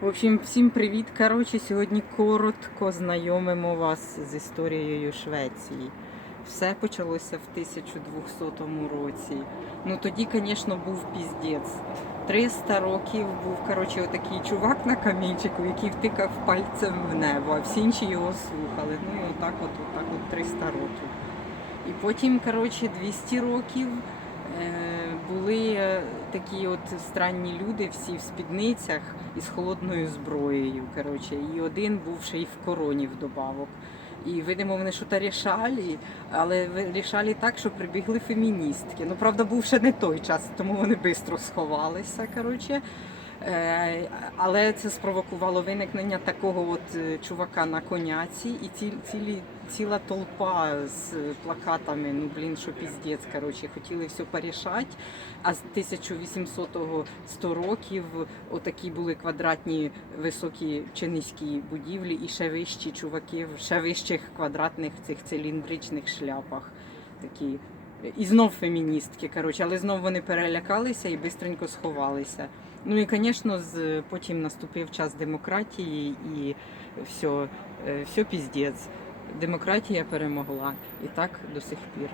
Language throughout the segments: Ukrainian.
В общем, всім привіт. Коротше, сьогодні коротко знайомимо вас з історією Швеції. Все почалося в 1200 році. Ну тоді, звісно, був піздець. 300 років був коротше, отакий чувак на камінчику, який втикав пальцем в небо, а всі інші його слухали. Ну і отак от, отак от 300 років. І потім, коротше, 200 років е, були е, такі от странні люди, всі в спідницях із холодною зброєю. Коротше, і один був ще й в короні вдобавок. І видимо, вони що то рішали, але рішали так, що прибігли феміністки. Ну, правда, був ще не той час, тому вони швидко сховалися. Коротше. Е, Але це спровокувало виникнення такого от е, чувака на коняці і ці, цілі, ціла толпа з плакатами. Ну блін, що піздець, коротше, хотіли все порішати. А з 1800-го 100 років отакі були квадратні високі чи низькі будівлі, і ще вищі чуваки в ще вищих квадратних цих циліндричних шляпах. Такі. І знов феміністки, коротше, але знов вони перелякалися і швидко сховалися. Ну і, звісно, потім наступив час демократії і все, все піздець. Демократія перемогла. І так до сих пір.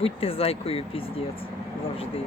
Будьте зайкою піздець завжди.